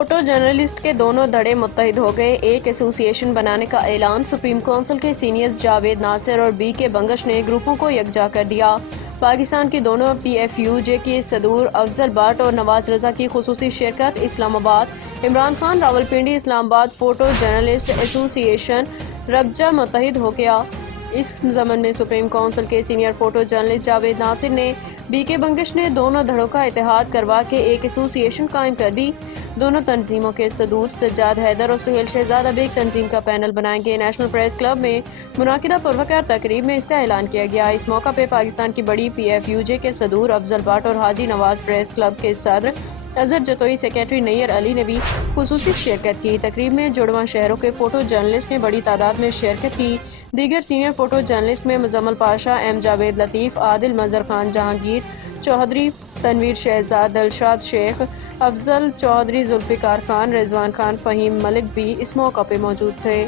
Photo journalist کے دونوں دھڑے متحد ہو گئے، ایک ایسوسی ایشن بنانے کا اعلان۔ سپریم کونسل کے سینئرز جاوید ناصر اور بی کے بنگش نے گروپوں کو یکجا کر دیا۔ پاکستان کی دونوں پی ایف یو جے کے صدور افضل بٹ اور نواز رضا کی خصوصی شرکت۔ اسلام آباد۔ عمران خان راولپنڈی۔ اسلام آباد فوٹو جرنلسٹ ایسوسی ایشن ربجہ متحد ہو گیا۔ اس ضمن میں سپریم کونسل کے سینئر فوٹو جرنلسٹ جاوید ناصر نے بی کے بنگش نے دونوں دھڑوں کا اتحاد کروا کے ایک ایسوسی ایشن قائم کر دی۔ دونوں تنظیموں کے صدور سجاد حیدر اور سہیل شہزاد اب ایک تنظیم کا پینل بنائیں گے۔ نیشنل پریس کلب میں منعقدہ پروقار تقریب میں اس کا اعلان کیا گیا۔ اس موقع پہ پاکستان کی بڑی پی ایف یو جے کے صدور افضل بٹ اور حاجی نواز پریس کلب کے صدر اظہر جتوئی سیکریٹری نیر علی نے بھی خصوصی شرکت کی۔ تقریب میں جڑواں شہروں کے فوٹو جرنلسٹ نے بڑی تعداد میں شرکت کی۔ دیگر سینئر فوٹو جرنلسٹ میں مزمل پاشا، ایم جاوید لطیف، عادل منظر خان، جہانگیر چودھری، تنویر شہزاد، دلشاد شیخ، افضل چودھری، ذوالفقار خان، رضوان خان، فہیم ملک بھی اس موقع پہ موجود تھے۔